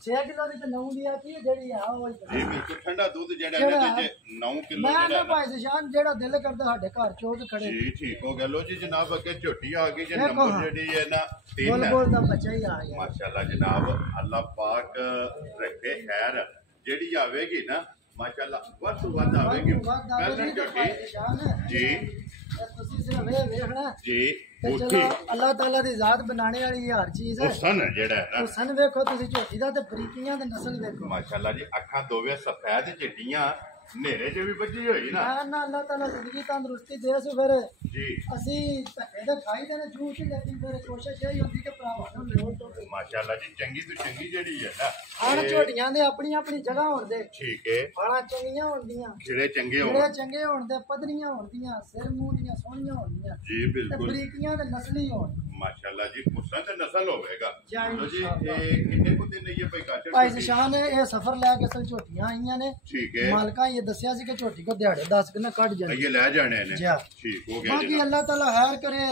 6 ਕਿਲੋ ਦੀ ਤੇ 9 ਦੀ ਆ ਕੀ ਜਿਹੜੀ ਆ ਉਹ ਜੀ ਬਿਲਕੁਲ ਠੰਡਾ ਦੁੱਧ ਜਿਹੜਾ ਇਹਦੇ ਚ 9 ਕਿਲੋ ਮੈਂ ਜਿਹੜਾ ਨਾ ਨਾ ਭਾਈ ਨਿਸ਼ਾਨ ਜਿਹੜਾ ਦਿਲ ਕਰਦਾ ਸਾਡੇ ਘਰ ਚੋਕ ਖੜੇ ਜੀ ਠੀਕ ਹੋ ਗਿਆ ਲੋ ਜੀ ਜਨਾਬ ਅੱਗੇ ਝੋਟੀ ਆ ਗਈ ਜੇ ਦੇਖੋ ਨੰਬਰ ਹਾਂ। ਜਿਹੜੀ ਹੈ ਨਾ 3 ਬੋਲ ਹੈ ਬੋਲ ਦਾ ਬੱਚਾ ਹੀ ਆ ਗਿਆ ਮਾਸ਼ਾਅੱਲਾ ਜਨਾਬ ਅੱਲਾ ਪਾਕ ਰੱਖੇ ਖੈਰ ਜਿਹੜੀ ਆਵੇਗੀ ਨਾ ਮਾਸ਼ਾਅੱਲਾ ਵੱਧ ਤੋਂ ਵੱਧ ਆਵੇਗੀ ਪਹਿਲਾਂ ਝੋਟੀ ਜੀ ਤੁਸੀਂ ਸਿਰਫ ਇਹ ਵੇਖਣਾ ਜੀ ਤੇ ਉੱਠੀ ਚਲੋ ਅੱਲਾਹ ਤਾਲਾ ਦੀ ਜ਼ਾਤ ਬਣਾਉਣੇ ਵਾਲੀ ਹਰ ਚੀਜ਼ ਹੈ ਉਹ ਸਨ ਜਿਹੜਾ ਹੈ ਉਹ ਨਾ ਸਨ ਵੇਖੋ ਤੁਸੀਂ ਝੋਟੀ ਦਾ ਤੇ ਬਰੀਕੀਆਂ ਦੇ ਨਸਲ ਵੇਖੋ ਮਾਸ਼ਾਅੱਲਾ ਜੀ ਅੱਖਾਂ ਦੋਵੇਂ ਸਫੈਦ ਚਿੱਟੀਆਂ ਹਨੇਰੇ 'ਚ ਵੀ ਵੱਜੀ ਹੋਈ ਨਾ ਨਾ ਅੱਲਾਹ ਤਾਲਾ ਜ਼ਿੰਦਗੀ ਤੰਦਰੁਸਤੀ ਦੇ ਸੋ ਫਿਰ ਜੀ ਅਸੀਂ ਧੱਕੇ ਦੇ ਖਾਈ ਦੇ ਨੇ ਝੂਠ ਲੇਕਿਨ ਫਿਰ ਕੋਸ਼ਿਸ਼ ਇਹ ਹੁੰਦੀ ਕਿ ਭਰਾਵਾਂ ਨੂੰ ਲੋੜ ਤੋਂ ਮਾਸ਼ਾਅੱਲਾ ਜੀ ਚੰਗੀ ਤੋਂ ਚੰਗੀ ਜਿਹੜੀ ਹੈ ਨਾ ਆਣ ਇਹ ਝੋਟੀਆਂ ਦੇ ਆਪਣੀ ਆਪਣੀ ਜਗ੍ਹਾ ਹੋਣ ਦੇ ਠੀਕ ਹੈ ਫਾਲਾਂ ਚੰਗੀਆਂ ਹੁੰਦੀਆਂ ਖਿੜੇ ਚੰਗੇ ਹੋਣ ਜਿਹੜੇ ਚੰਗੇ ਹੋਣ ਦੇ ਪਦਰੀਆਂ ਹੋਣਦੀਆਂ ਸਿਰ ਮੂੰਹ ਦੀਆਂ ਸੋਹਣੀਆਂ ਹੋਣਦੀਆਂ ਜੀ ਤੇ ਬਿਲਕੁਲ ਬਰੀਕੀਆਂ ਦੇ ਨਸਲੀ ਹੋਣ ਮਾਸ਼ਾਅੱਲਾ ਜੀ ਹੁਸਨ ਤੇ ਨਸਲ ਹੋਵੇਗਾ ਜੈ ਲੋ ਜੀ ਇਨਸ਼ਾਅੱਲਾ। ਇਹ ਕਿੰਨੇ ਕੁ ਦਿਨ ਇਹ ਭਾਈ ਕਾਸ਼ਰ ਭਾਈ ਨਿਸ਼ਾਨ ਇਹ ਸਫਰ ਲੈ ਕੇ ਅਸਲ ਝੋਟੀਆਂ ਆਈਆਂ ਨੇ ਠੀਕ ਹੈ ਮਾਲਕਾਂ ਇਹ ਦੱਸਿਆ ਸੀ ਕਿ ਝੋਟੀ ਕੋ ਦਿਹਾੜੇ 10 ਕਿੰਨਾ ਕੱਢ ਜਾਂਦੀ ਇਹ ਲੈ ਜਾਣੇ ਨੇ ਜੀ ਹਾਂ। ਠੀਕ ਹੋ ਗਿਆ ਬਾਕੀ ਜੀ ਅੱਲਾਹ ਤਾਲਾ ਖੈਰ करे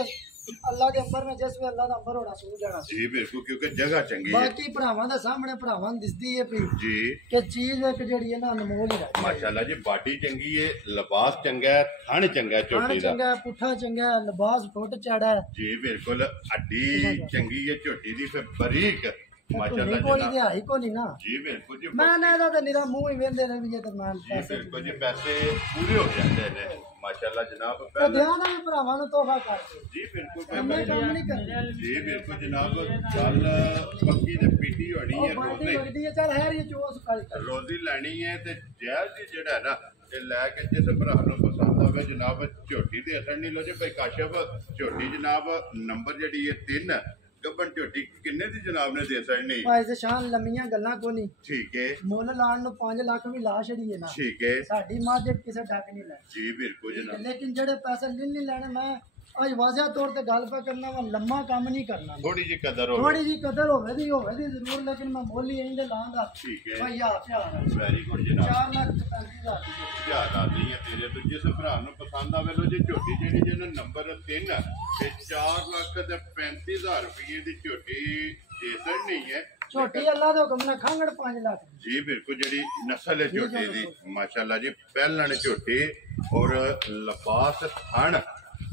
ਅੱਲਾਹ ਦੇ ਅੰਬਰ ਨੇ ਜਿਸ ਵੇ ਅੱਲਾਹ ਦਾ ਅੰਬਰ ਹੋਣਾ ਸੂ ਜਾਣਾ ਜੀ ਬਿਲਕੁਲ ਕਿਉਂਕਿ ਜਗ੍ਹਾ ਚੰਗੀ ਹੈ ਬਾਕੀ ਭਰਾਵਾਂ ਦੇ ਸਾਹਮਣੇ ਭਰਾਵਾਂ ਨੂੰ ਦਿਸਦੀ ਹੈ ਵੀ ਜੀ ਕਿ ਚੀਜ਼ ਇੱਕ ਜਿਹੜੀ ਹੈ ਨਾ ਅਨਮੋਲ ਹੀ ਰਹੀ ਮਾਸ਼ਾਅੱਲਾ ਜੀ ਬਾਡੀ ਚੰਗੀ ਹੈ ਲਿਬਾਸ ਚੰਗਾ ਹੈ ਥਣ ਚੰਗਾ ਹੈ ਖਾਣ ਝੋਟੀ ਦਾ ਚੰਗਾ ਹੈ, ਪੁੱਠਾ ਚੰਗਾ ਹੈ, ਲਿਬਾਸ ਫੁੱਟ ਚੜਾ ਹੈ ਜੀ ਬਿਲਕੁਲ ਅੱਡੀ ਚੰਗੀ ਹੈ ਝੋਟੀ ਦੀ ਫਿਰ ਬਰੀਕ ਮਾਸ਼ਾਅੱਲਾ ਕੋਈ ਜਨਾਬ ਦਿਹਾਈ ਕੋ ਨਹੀਂ ਨਾ ਜੀ ਬਿਲਕੁਲ ਜੀ ਮੈਂ ਨਾ ਇਹਦਾ ਤੇ ਨਿਰਾ ਮੂੰਹ ਹੀ ਵੇਂਦੇ ਰਹੀਏ ਤੇ ਮੈਂ ਜੀ ਪੈਸੇ ਬਿਲਕੁਲ ਜੀ ਪੈਸੇ ਪੂਰੇ ਹੋ ਜਾਂਦੇ ਨੇ ਮਾਸ਼ਾਅੱਲਾ ਜਨਾਬ ਤੇ ਪਹਿਲਾਂ ਧਿਆਨ ਨਾਲ ਭਰਾਵਾਂ ਨੂੰ ਤੋਹਫਾ ਕਰਦੇ ਜੀ ਬਿਲਕੁਲ ਕੰਮੇ ਕੰਮ ਨਹੀਂ ਕਰਦੇ ਜੀ ਬਿਲਕੁਲ ਜਨਾਬ ਚੱਲ ਪੱਕੀ ਤੇ ਪੀਟੀ ਹੋਣੀ ਉਹ ਹੈ ਬਾਲਟੀ ਰੋਜ਼ੀ ਵਗਦੀ ਹੈ ਚੱਲ ਹੈਰ ਇਹ ਚੋਸ ਕਾਲੀ ਕਰ ਰੋਜ਼ੀ ਲੈਣੀ ਹੈ ਤੇ ਜ਼ਹਿਰ ਦੀ ਜਿਹੜਾ ਹੈ ਨਾ ਇਹ ਲੈ ਕੇ ਜਿਸ ਭਰਾ ਨੂੰ ਪਸੰਦ ਆਵੇ ਜਨਾਬ ਝੋਟੀ ਦੇ ਅਸਰ ਨਹੀਂ ਲੋ ਜੇ ਭਾਈ ਕਾਸ਼ਫ ਝੋਟੀ ਜਨਾਬ ਨੰਬਰ ਜਿਹੜੀ ਹੈ 3 ਗੱਬਨ ਝੋਟੀ ਕਿੰਨੇ ਦੀ ਜਨਾਬ ਨੇ ਦੇ ਸਕਣੀ ਭਾਈ ਤੇ ਸ਼ਾਨ ਲੰਮੀਆਂ ਗੱਲਾਂ ਕੋ ਨਹੀਂ ਠੀਕ ਹੈ ਮੁੱਲ ਲਾਣ ਨੂੰ 5 ਲੱਖ ਵੀ ਲਾ ਛੜੀਏ ਨਾ ਠੀਕ ਹੈ ਸਾਡੀ ਮਾਂ ਜੇ ਕਿਸੇ ਡੱਕ ਨਹੀਂ ਲੈ ਜੀ ਬਿਲਕੁਲ ਜਨਾਬ ਲੇਕਿਨ ਜਿਹੜੇ ਪੈਸੇ ਨਹੀਂ ਲੈਣੇ ਮੈਂ ਅੱਜ ਵਾਜ਼ਿਆ ਤੌਰ ਤੇ ਗੱਲ ਪਾ ਕਰਨਾ ਵਾ ਲੰਮਾ ਕੰਮ ਨਹੀਂ ਕਰਨਾ ਥੋੜੀ ਜਿਹੀ ਕਦਰ ਹੋਵੇ ਥੋੜੀ ਜੀ ਕਦਰ ਹੋਵੇ ਦੀ ਜ਼ਰੂਰ ਲੇਕਿਨ ਮੈਂ ਮੁੱਲ ਹੀ ਇਹਦੇ ਲਾਂ ਦਾ ਠੀਕ ਹੈ ਭਾਈ ਆ ਪਿਆਰ ਵੈਰੀ ਗੁੱਡ ਜਨਾਬ 4 ਲੱਖ 35,000 ਧਿਆਨ ਰਾਜ਼ੀ ਹੈ ਤੇਰੇ ਤੋਂ ਜਿਸ ਭਰਾ ਨੂੰ ਪਸੰਦ ਆਵੇ ਲੋ ਜੇ ਝੋਟੀ ਜਿਹੜੀ ਜਿਹਨੂੰ ਨੰਬਰ 3 ਤੇ 4 ਲੱਖ ਤੇ 35,000 ਰੁਪਏ ਦੀ ਝੋਟੀ ਦੇ ਨਹੀਂ ਹੈ ਝੋਟੀ ਅੱਲਾ ਦੇ ਹੁਕਮ ਨਾਲ ਖਾਂਗੜ 5 ਲੱਖ ਜੀ ਬਿਲਕੁਲ ਜਿਹੜੀ ਨਸਲ ਹੈ ਝੋਟੀ ਦੀ ਮਾਸ਼ਾਅੱਲਾ ਜੀ ਪਹਿਲਣ ਝੋਟੀ ਔਰ ਲਿਬਾਸ ਥਣ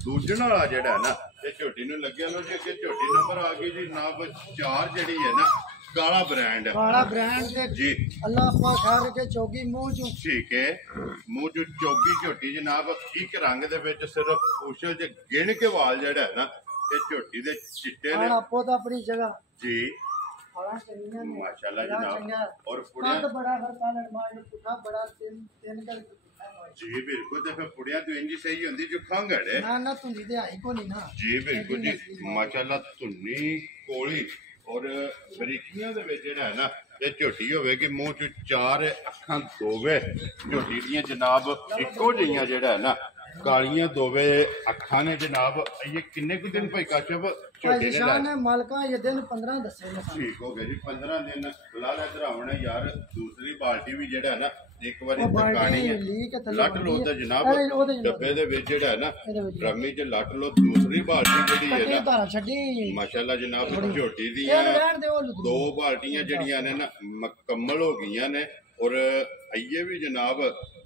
ਦੂਜਣਾ ਵਾਲਾ ਜਿਹੜਾ ਨਾ ਇਹ ਝੋਟੀ ਨੂੰ ਲੱਗਿਆ ਲੋ ਜੀ ਅੱਗੇ ਝੋਟੀ ਨੰਬਰ ਆ ਗਈ ਜੀ ਨਾਮ 4 ਜਿਹੜੀ ਹੈ ਨਾ ਕਾਲਾ ਬ੍ਰਾਂਡ ਕਾਲਾ ਬ੍ਰਾਂਡ ਤੇ ਜੀ ਅੱਲਾ ਪਾ ਖਾਰ ਕੇ ਚੌਗੀ ਮੂੰਹ ਚੋਂ ਠੀਕ ਹੈ ਮੂੰਹ ਚ ਚੌਗੀ ਝੋਟੀ ਜਨਾਬ ਇੱਕ ਰੰਗ ਦੇ ਵਿੱਚ ਸਿਰਫ ਉਸ਼ਲ ਚ ਗਿਣ ਕੇ ਵਾਲ ਜਿਹੜਾ ਹੈ ਨਾ ਇਹ ਝੋਟੀ ਦੇ ਚਿੱਟੇ ਨੇ ਆਪੋ ਤਾਂ ਆਪਣੀ ਜਗ੍ਹਾ ਜੀ ਖਾਣਾ ਚੰਗੀਆਂ ਨੇ माशाल्लाह बड़ा जनाब चंगा और पुड़िया कंद बड़ा फिर काला मार पुठा बड़ा तीन कर जी बिल्कुल तो फिर पुड़िया तो इंजी सही होंगी जो खंघड़ है ना ना तुंदी ते आई कोनी ना जी बिल्कुल जी माशाल्लाह धुन्नी कोली और बरीकियां दे विच जेहड़ा है ना ये झोटी होवे कि मुंह च चार अखां दोवे झोटी दियां जनाब इक्को जिहियां जेहड़ा है ना कालियां दोवे अखां ने जनाब ये किन्ने कुछ दिन भाई काशफ झोटी ने शान है मालका ये दिन 15 दसे ने ठीक हो गया जी 15 दिन लाला धरावण यार दूसरी बाल्टी भी जेहड़ा है ना एक बार ਉਹ तकानी ਬਾਲਟੀ है ਲੀ ਕੇ ਥੱਲੇ ਲੱਟ ਲੋ ਤੇ ਜਨਾਬ ਅਰੇ ਉਹਦੇ ਡੱਬੇ ਦੇ ਵਿੱਚ ਜਿਹੜਾ ਹੈ ਨਾ ਇਹਦੇ ਵਿੱਚ ਡਰਮੀ 'ਚ ਲੱਟ ਲੋ ਦੂਸਰੀ ਬਾਲਟੀ ਜਿਹੜੀ ਹੈ ਕੱਟੀ ਨਾ ਧਾਰਾ ਛੱਡੀ ਮਾਸ਼ਾਅੱਲਾ ਜਨਾਬ ਝੋਟੀ ਇਹ ਦੀਆਂ ਰਹਿਣ ਦੇ ਉਹ ਦੋ ਬਾਲਟੀਆਂ ਜਿਹੜੀਆਂ ਨੇ ਨਾ ਮੁਕੰਮਲ ਹੋ ਗਈਆਂ ਨੇ ਔਰ ਅਈਏ ਵੀ ਜਨਾਬ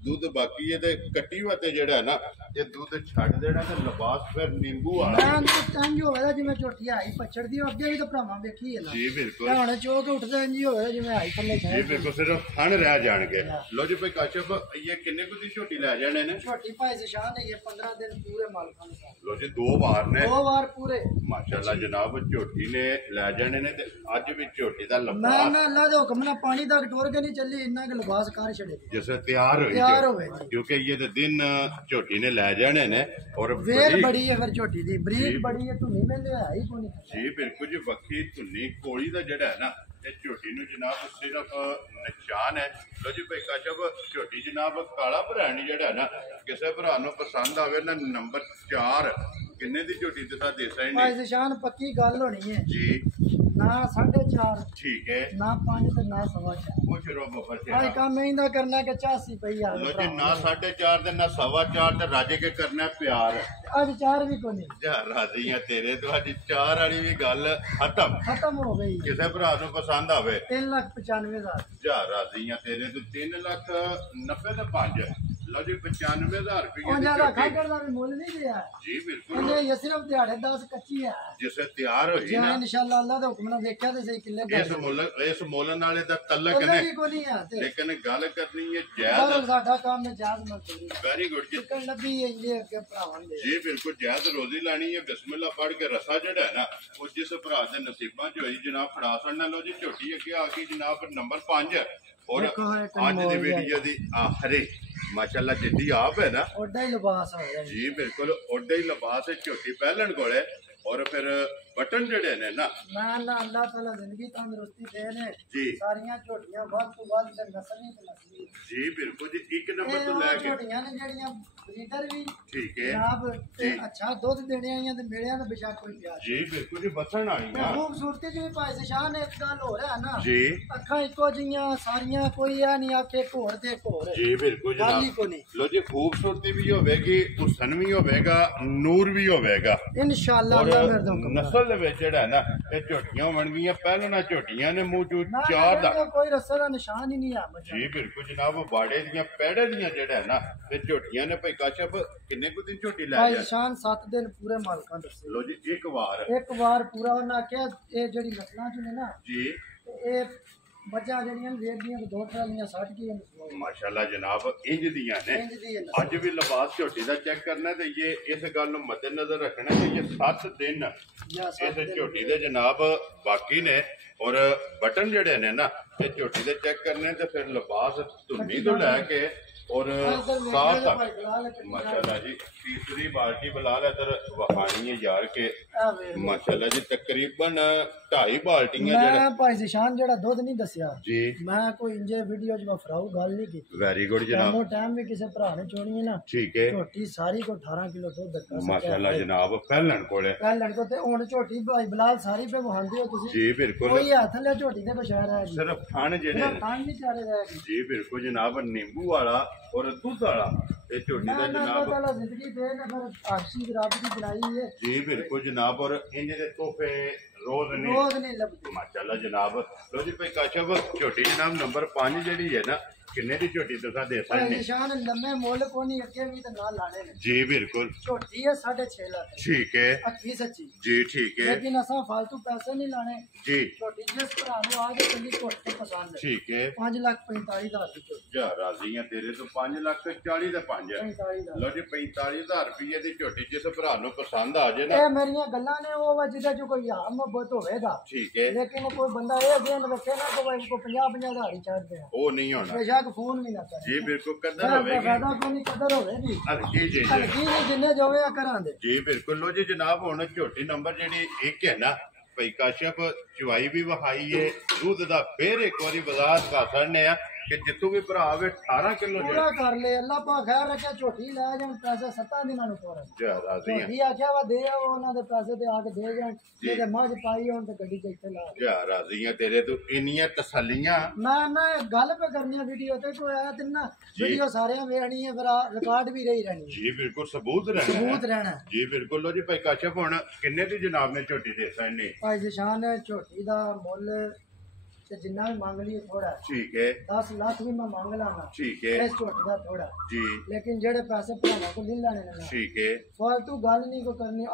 ਦੁੱਧ ਬਾਕੀ ਹੈ ਤੇ ਕੱਟੀ ਵਾਤੇ ਜਿਹੜਾ ਹੈ ਨਾ ਇਹ ਦੁੱਧ ਛੱਡ ਦੇਣਾ ਤੇ ਲਿਬਾਸ ਫਿਰ ਨਿੰਬੂ ਵਾਲਾ ਮੈਂ ਤਾਂ ਤੰਜ ਹੋਵੇਗਾ ਜਿਵੇਂ ਝੋਟੀ ਆਈ ਪਛੜ ਦੀ ਅੱਗੇ ਵੀ ਤਾਂ ਭਰਾਵਾਂ ਵੇਖੀ ਹੈ ਨਾ ਜੀ ਬਿਲਕੁਲ ਹੁਣ ਚੋਕ ਉੱਠਦਾ ਇੰਜ ਹੀ ਹੋਵੇਗਾ ਜਿਵੇਂ ਆਈ ਥੱਲੇ ਜੀ ਖਾਏ ਬਿਲਕੁਲ ਸਿਰਫ ਥਣ ਰਹਿ ਜਾਣਗੇ ਲੋ ਜੀ ਭਾਈ ਕਾਸ਼ਫ ਇਹ ਕਿੰਨੇ ਕੁ ਦੀ ਝੋਟੀ ਲੈ ਜਾਣੇ ਨੇ ਝੋਟੀ ਭਾਈ ਨਿਸ਼ਾਨ ਹੈ ਇਹ 15 ਦਿਨ ਪੂਰੇ ਮਾਲਕਾਂ ਨੂੰ ਲੋ ਜੀ ਦੋ ਵਾਰ ਨੇ ਦੋ ਵਾਰ ਪੂਰੇ ਮਾਸ਼ਾਅੱਲਾ ਜਨਾਬ ਝੋਟੀ ਨੇ ਲੈ ਜਾਣੇ ਨੇ ਤੇ ਅੱਜ ਵੀ ਝੋਟੀ ਦਾ ਮੈਂ ਲਿਬਾਸ ਨਾ ਅੱਲਾ ਦੇ ਹੁਕਮ ਨਾਲ ਪਾਣੀ ਤੱਕ ਟੋਰ ਕੇ ਨਹੀਂ ਚੱਲੀ ਇੰਨਾ ਕਿ ਲਿਬਾਸ ਕਰ ਛੱਡੇ ਜਿਸ ਤਿਆਰ ਹੋਈ ਤਿਆਰ ਜੋ। ਹੋਵੇ ਜੀ। ਕਿਉਂਕਿ ਇਹ ਤੇ ਦਿਨ ਝੋਟੀ ਨੇ ਲੈ ਜਾਣੇ ਨੇ ਔਰ ਵੇਲ ਬੜੀ- ਬੜੀ ਹੈ ਫਿਰ ਝੋਟੀ ਦੀ ਬਰੀਕ ਬੜੀ ਹੈ ਧੁਨੀ ਮੈਂਦੇ ਹੈ ਹੀ ਕੋਣੀ ਜੀ ਬਿਲਕੁਲ ਜੀ ਵੱਖੀ ਧੁੰਨੀ ਕੋਲੀ ਦਾ ਜਿਹੜਾ ਹੈ ਨਾ ਇਹ ਝੋਟੀ ਨੂੰ ਜਨਾਬ ਸਿਰਫ ਨਿਸ਼ਾਨ ਹੈ ਲੋ ਜੀ ਭਾਈ ਕਾਸ਼ਫ ਝੋਟੀ ਜਨਾਬ ਕਾਲਾ ਭਰਾਣੀ ਜਿਹੜਾ ਹੈ ਨਾ ਕਿਸੇ ਭਰਾ ਨੂੰ ਪਸੰਦ ਆਵੇ ਨਾ ਨੰਬਰ 4 ਕਿੰਨੇ ਦੀ ਝੋਟੀ ਤੇ ਤਾਂ ਦੇ ਸਕਦੇ ਭਾਈ ਨੇ ਨਿਸ਼ਾਨ ਪੱਕੀ ਗੱਲ ਹੋਣੀ ਹੈ ਜੀ ਨਾ 4.5 ਠੀਕ ਹੈ ਨਾ 5 ਤੇ ਨਾ 4.5 ਉਹ ਚਿਰੋ ਬੱਬਰ ਭਾਈ ਸੇ ਕੰਮ ਇਹਦਾ ਕਰਨਾ ਕਿ 84 ਪਈ ਆ ਲੋ ਜੀ ਨਾ 4.5 ਤੇ ਨਾ 4.5 ਤੇ ਰਾਜੇ ਕੇ ਕਰਨਾ ਪਿਆਰ ਅੱਜ 4 ਵੀ ਕੋਨੀ ਜਾ ਰਾਜ਼ੀ ਆ ਤੇਰੇ ਤੁਹਾਡੀ 4 ਵਾਲੀ ਵੀ ਗੱਲ ਖਤਮ ਖਤਮ ਹੋ ਗਈ ਕਿਸੇ ਭਰਾ ਨੂੰ ਪਸੰਦ ਆਵੇ 3,95,000 ਜਾ ਰਾਜ਼ੀ ਆ ਤੇਰੇ ਤੋਂ 3,90,000 ਤੇ 5 ਲਓ ਜੀ 95,000 ਰੁਪਏ ਉਹ ਦੀ ਜਿਆਦਾ ਝੋਟੀ। ਖਾਕਰ ਦਾ ਵੀ ਮੁੱਲ ਨਹੀਂ ਦਿਆ ਜੀ ਬਿਲਕੁਲ ਉਹਨੇ ਇਹ ਸਿਰਫ ਦਿਹਾੜੇ 10 ਕੱਚੀ ਹੈ ਜਿਸੇ ਤਿਆਰ ਹੋਈ ਜਾਂ ਨਾ ਇਨਸ਼ਾਅੱਲਾ ਅੱਲਾ ਦੇ ਹੁਕਮ ਨਾਲ ਦੇਖਿਆ ਤੇ ਸਹੀ ਕਿੱਲੇ ਇਸ ਮੁੱਲ ਨਾਲੇ ਦਾ ਤਲਕ ਨੇ ਉਹਨੇ ਕੋਈ ਨਹੀਂ ਆ ਤੇ ਲੇਕਿਨ ਗੱਲ ਕਰਨੀ ਹੈ ਪਰ ਜਾਇਜ਼ ਸਾਡਾ ਕੰਮ ਹੈ ਜਾਜ਼ ਮਜ਼ਦੂਰੀ ਵੈਰੀ ਗੁੱਡ ਜੀ ਚਿਕਨ ਲੱਭੀ ਇੰਜੇ ਅੱਗੇ ਭਰਾਵਾਂ ਦੇ ਜੀ ਬਿਲਕੁਲ ਜਾਇਜ਼ ਰੋਜ਼ੀ ਲਾਣੀ ਹੈ ਬਿਸਮਿਲ੍ਲਾ ਪੜ੍ਹ ਕੇ ਰਸਾ ਜਿਹੜਾ ਹੈ ਨਾ ਉਹ ਜਿਸ ਭਰਾ ਦੇ ਨਸੀਬਾਂ 'ਚ ਹੋਈ ਜਨਾਬ ਫੜਾ ਸੜਨਾ ਲਓ ਜੀ ਝੋਟੀ ਅੱਗੇ ਆ ਗਈ ਜਨਾਬ ਨੰਬਰ 5 ਔਰ ਦੇਖੋ ਇਹ ਅੱਜ ਦੀ ਮੌਜ ਵੀਡੀਓ ਦੀ ਆਖਰੀ ਮਾਸ਼ਾਅੱਲਾ ਜਿੱਦੀ ਆਪ ਹੈ ਨਾ ਓਡਾ ਹੀ ਲਿਬਾਸ ਹੋ ਰਿਹਾ ਜੀ ਬਿਲਕੁਲ ਉਹਦੇ ਹੀ ਲਿਬਾਸ ਝੋਟੀ ਪਹਿਲਣ ਕੋਲੇ ਔਰ ਫਿਰ ਬਟਨ ਜਿਹੜੇ ਨੇ ਨਾ ਨਾ ਅੱਲਾਹ ਤਾਲਾ ਜ਼ਿੰਦਗੀ ਤੰਦਰੁਸਤੀ ਦੇ ਨੇ ਜੀ ਸਾਰੀਆਂ ਝੋਟੀਆਂ ਵੱਧ ਤੋਂ ਵੱਧ ਤੇ ਨਸਲੀ ਤੇ ਨਸਲੀ ਜੀ ਬਿਲਕੁਲ ਜੀ ਇੱਕ ਨੰਬਰ ਇਹ ਤੋਂ ਉਹ ਲੈ ਕੇ ਝੋਟੀਆਂ ਨੇ ਜਿਹੜੀਆਂ ਬਰੀਡਰ ਵੀ ਠੀਕ ਹੈ ਜਨਾਬ ਤੇ ਜੀ। ਅੱਛਾ ਦੁੱਧ ਦੇਣੇ ਆਈਆਂ ਤੇ ਮੇੜਿਆਂ ਦਾ ਬਿਸ਼ਾ ਕੋਈ ਪਿਆਰ ਜੀ ਬਿਲਕੁਲ ਜੀ ਬਸਣ ਵਾਲੀਆਂ ਖੂਬਸੂਰਤੀ ਚ ਵੀ ਭਾਈ ਸ਼ਾਨ ਇੱਕ ਗੱਲ ਹੋ ਰਿਹਾ ਨਾ ਜੀ ਅੱਖਾਂ ਇੱਕੋ ਜਿਹੀਆਂ ਸਾਰੀਆਂ ਕੋਈ ਆ ਨਹੀਂ ਆਖੇ ਘੋਰ ਤੇ ਘੋਰ ਜੀ ਬਿਲਕੁਲ ਗੱਲ ਹੀ ਜਨਾਬ ਕੋ ਨਹੀਂ ਲੋ ਜੀ ਖੂਬਸੂਰਤੀ ਵੀ ਹੋਵੇਗੀ ਹੁਸਨ ਵੀ ਹੋਵੇਗਾ ਨੂਰ ਵੀ ਹੋਵੇਗਾ ਇਨਸ਼ਾਅੱਲਾ ਔਰ ਅੱਲਾਹ ਮੇਰੇ ਤੋਂ ਹੁਕਮ ਨਾਲ। ਨਸਲ ਦੇ ਵਿੱਚ ਜਿਹੜਾ ਹੈ ਨਾ ਇਹ ਝੋਟੀਆਂ ਬਣ ਗਈਆਂ ਪਹਿਲਾਂ ਨਾ ਝੋਟੀਆਂ ਨੇ ਮੂੰਹ ਚੋਂ ਨਾ ਚਾਰ ਦਾ ਕੋਈ ਰਸਾ ਦਾ ਨਿਸ਼ਾਨ ਹੀ ਨਹੀਂ ਆ ਬੱਚਾ ਜੀ ਬਿਲਕੁਲ ਜਨਾਬ ਬਾੜੇ ਦੀਆਂ ਪੈੜੇ ਦੀਆਂ ਜਿਹੜਾ ਹੈ ਨਾ ਇਹ ਝੋਟੀਆਂ ਨੇ ਭਾਈ ਕਾਸ਼ਫ ਕਿੰਨੇ ਕੁ ਦੀ ਝੋਟੀ ਲੈ ਭਾਈ ਜਾ ਸ਼ਾਨ 7 ਦਿਨ ਪੂਰੇ ਮਾਲਕਾਂ ਦੱਸੇ ਲੋ ਜੀ ਇੱਕ ਵਾਰ ਇੱਕ ਵਾਰ ਪੂਰਾ ਉਹਨਾਂ ਆਖਿਆ ਇਹ ਜਿਹੜੀ ਨਸਲਾਂ ਚ ਨੇ ਨਾ ਜੀ ਤੇ ਇਹ ਮੱਝਾਂ ਜਿਹੜੀਆਂ ਵੇਚਦੀਆਂ ਦੋ ਟਰਾਲੀਆਂ 60 ਕੀ ਮਾਸ਼ਾਅੱਲਾ ਜਨਾਬ ਇੰਜ ਦੀਆਂ ਨੇ ਇੰਜ ਦੀ ਹੈ ਨਸਲ। ਅੱਜ ਵੀ ਲਿਬਾਸ ਝੋਟੀ ਦਾ ਚੈੱਕ ਕਰਨਾ ਤੇ ਇਹ ਇਸ ਗੱਲ ਨੂੰ ਮੱਦੇਨਜ਼ਰ ਰੱਖਣਾ ਕਿ ਇਹ 7 ਦਿਨ ਜਾਂ ਸੱਤ ਇਸ ਦਿਨ ਝੋਟੀ ਦੇ ਜਨਾਬ ਬਾਕੀ ਨੇ ਔਰ ਬਟਨ ਜਿਹੜੇ ਨੇ ਨਾ ਇਹ ਝੋਟੀ ਦੇ ਚੈੱਕ ਕਰਨੇ ਤੇ ਫਿਰ ਲਿਬਾਸ ਧੁੰਨੀ ਤੋਂ ਲੈ ਕੇ ਔਰ ਸਾਹ ਤੱਕ ਮਾਸ਼ਾਅੱਲਾ ਜੀ ਤੀਸਰੀ ਬਾਲਟੀ ਬਲਾਲ ਇਧਰ ਵਹਾਣੀ ਹੈ ਯਾਰ ਕੇ ਆ ਵੇ ਮਾਸ਼ਾਅੱਲਾ ਜੀ ਤਕਰੀਬਨ 2.5 ਬਾਲਟੀਆਂ ਜਿਹੜਾ ਮੈਂ ਭਾਈ ਨਿਸ਼ਾਨ ਜਿਹੜਾ ਦੁੱਧ ਨਹੀਂ ਦੱਸਿਆ ਜੀ ਮੈਂ ਕੋਈ ਇੰਜੇ ਵੀਡੀਓ 'ਚ ਮੈਂ ਫਰਾਉ ਗੱਲ ਨਹੀਂ ਕੀਤੀ ਵੈਰੀ ਗੁੱਡ ਜਨਾਬ ਉਹ ਟਾਈਮ ਵੀ ਕਿਸੇ ਭਰਾ ਨੇ ਚੋਣੀ ਹੈ ਨਾ ਠੀਕ ਹੈ ਝੋਟੀ ਸਾਰੀ ਕੋ 18 ਕਿਲੋ ਦੁੱਧ ਦਿੱਤਾ ਮਾਸ਼ਾਅੱਲਾ ਜਨਾਬ ਪਹਿਲਣ ਕੋਲੇ ਪਹਿਲਣ ਕੋ ਤੇ ਹੁਣ ਝੋਟੀ ਭਾਈ ਬਲਾਲ ਸਾਰੀ ਪੇ ਵਹਾਂਦੇ ਹੋ ਤੁਸੀਂ ਜੀ ਬਿਲਕੁਲ ਕੋਈ ਹੱਥ ਲੈ ਝੋਟੀ ਦੇ ਬਸ਼ਾਰ ਹੈ ਜੀ ਸਿਰਫ ਥਣ ਜਿਹੜੇ ਨੇ ਤਾਂ ਨਹੀਂ ਚਾਰੇ ਰਹਿ ਗਈ ਜੀ ਬਿਲਕੁਲ ਜਨਾਬ ਨਿੰਬੂ ਵਾਲਾ ਔਰ ਦੁੱਧ ਵਾਲਾ ਇਹ ਝੋਟੀ ਦਾ ਨਾ ਅੱਲਾਹ ਜਨਾਬ ਤਾਲਾ ਜ਼ਿੰਦਗੀ ਦੇ ਨਾ ਫਿਰ ਆਰਸ਼ੀ ਰੱਬ ਦੀ ਬਣਾਈ ਹੈ ਜੀ ਬਿਲਕੁਲ ਜਨਾਬ ਔਰ ਇੰਜ ਦੇ ਤੋਹਫੇ ਰੋਜ਼ ਨਹੀਂ ਰੋਜ਼ ਨਹੀਂ ਲੱਭਦੀ ਮਾਸ਼ਾਅੱਲਾ ਜਨਾਬ ਲੋ ਜੀ ਭਾਈ ਕਾਸ਼ਫ ਝੋਟੀ ਜਨਾਬ ਨੰਬਰ 5 ਜਿਹੜੀ ਹੈ ਨਾ ਕਿੰਨੇ ਦੀ ਝੋਟੀ ਤੁਸੀਂ ਦੇ ਭਾਈ ਸਕਦੇ ਨਿਸ਼ਾਨ ਲੰਮੇ ਮੁੱਲ ਕੋਨੀ ਅੱਗੇ ਵੀ ਤੇ ਨਾਲ ਲਾਣੇ ਨੇ ਜੀ ਬਿਲਕੁਲ ਝੋਟੀ ਹੈ 6.5 ਲੱਖ ਠੀਕ ਹੈ ਅੱਖੀ ਸੱਚੀ ਜੀ ਠੀਕ ਹੈ ਲੇਕਿਨ ਅਸਾਂ ਫालतू ਪੈਸੇ ਨਹੀਂ ਲਾਣੇ ਜੀ ਝੋਟੀ ਜਿਸ ਭਰਾ ਨੂੰ ਆ ਕੇ ਚੰਗੀ ਝੋਟੀ ਪਸੰਦ ਹੈ ਠੀਕ ਹੈ 5,45,000 ਦੀ ਝੋਟੀ ਜਾ ਰਾਜ਼ੀ ਆ ਤੇਰੇ ਤੋਂ 5,40,000 ਦਾ 5 ਹੈ 45,000 ਲੋ ਜੀ 45,000 ਰੁਪਏ ਦੀ ਝੋਟੀ ਜਿਸ ਭਰਾ ਨੂੰ ਪਸੰਦ ਆ ਜੇ ਨਾ ਇਹ ਮੇਰੀਆਂ ਗੱਲਾਂ ਨੇ ਉਹ ਵਾ ਜਿਹਦਾ ਜੋ ਕੋਈ ਯਾਰ ਮੁਹੱਬਤ ਹੋਵੇਗਾ ਠੀਕ ਹੈ ਲੇਕਿਨ ਕੋਈ ਬੰਦਾ ਇਹ ਦੇਣ ਰੱਖੇ ਨਾ ਕਿ ਕੋਈ 50,000 ਹੀ ਛੱਡ ਦੇ ਉਹ ਨਹੀਂ ਹੋਣਾ ਬੇਸ਼ੱਕ ਫੋਨ ਵੀ ਨਾ ਕਰੇ ਜੀ ਬਿਲਕੁਲ ਕਦਰ ਫਿਰ ਹੋਵੇਗੀ ਫਾਇਦਾ ਕੋਈ ਨਹੀਂ ਕਦਰ ਹੋਵੇਗੀ ਹਲਕੀ ਜੀ ਜੀ ਹਲਕੀ ਜਿਹੀ ਜਿੰਨੇ ਜੋਵੇ ਆ ਕਰਾਂ ਦੇ ਜੀ ਬਿਲਕੁਲ ਲੋ ਜੀ ਜਨਾਬ ਹੁਣ ਝੋਟੀ ਨੰਬਰ ਜਿਹੜੀ 1 ਹੈ ਨਾ ਭਾਈ ਕਾਸ਼ਪ ਚੁਆਈ ਵੀ ਵਹਾਈ ਹੈ ਦੁੱਧ ਦਾ ਫੇਰ ਇੱਕ ਵਾਰੀ ਬਾਜ਼ਾਰ ਕਾਸਣੇ ਆ ਕਿ ਜਿੱਥੋਂ ਵੀ ਭਰਾ ਆਵੇ 18 ਕਿਲੋ ਪੂਰਾ ਕਰ ਲੈ ਅੱਲਾ ਪਾ ਖੈਰ ਰੱਖਿਆ ਝੋਟੀ ਲੈ ਜਾਣ ਪੈਸੇ 7 ਦਿਨਾਂ ਨੂੰ ਤੋਰਨ ਜਾ ਰਾਜ਼ੀ ਆ ਝੋਟੀ ਆਖਿਆ ਵਾ ਦੇ ਆਓ ਉਹਨਾਂ ਦੇ ਪੈਸੇ ਤੇ ਆ ਕੇ ਦੇ ਜਾਣ ਜੇ ਮੱਝ ਪਾਈ ਹੋਣ ਤੇ ਗੱਡੀ ਚ ਇੱਥੇ ਲਾ ਦੇ। ਜਾ ਰਾਜ਼ੀ ਆ ਤੇਰੇ ਤੋਂ ਇੰਨੀਆਂ ਤਸੱਲੀਆਂ ਮੈਂ ਨਾ ਇਹ ਗੱਲ ਪੇ ਕਰਨੀ ਆ ਵੀਡੀਓ ਤੇ ਕੋਈ ਆਇਆ ਤੇ ਨਾ ਵੀਡੀਓ ਸਾਰਿਆਂ ਵੇਖਣੀ ਹੈ ਫਿਰ ਰਿਕਾਰਡ ਵੀ ਰਹੀ ਰਹਿਣੀ ਜੀ ਬਿਲਕੁਲ ਸਬੂਤ ਰਹਿਣਾ ਹੈ। ਸਬੂਤ ਰਹਿਣਾ ਹੈ। ਜੀ ਬਿਲਕੁਲ ਲੋ ਜੀ ਭਾਈ ਕਾਸ਼ਪ ਹੁਣ ਕਿੰਨੇ ਦੀ ਜਨਾਬ ਨੇ ਝੋਟੀ ਦੇ ਸਾਈਨੇ ਭਾਈ ਜਿਸ਼ਾਨ ਝੋਟੀ ਦਾ ਮੁੱਲ ਤੇ ਜਿੰਨਾ ਵੀ ਮੰਗ ਲਈ ਥੋੜਾ ਠੀਕ ਹੈ 10 ਲੱਖ ਵੀ ਮੈਂ ਮੰਗ ਲਾਂਗਾ ਠੀਕ ਹੈ ਇਸ ਝੋਟੀ ਦਾ ਥੋੜਾ ਜੀ ਲੇਕਿਨ ਜਿਹੜੇ ਪੈਸੇ ਭਰਾਵਾਂ ਕੋਲ ਲੈ ਲੈਣੇ ਨੇ ਨਾ ਠੀਕ ਹੈ ਫालतू ਗੱਲ ਨਹੀਂ ਕੋ ਕਰਨੀ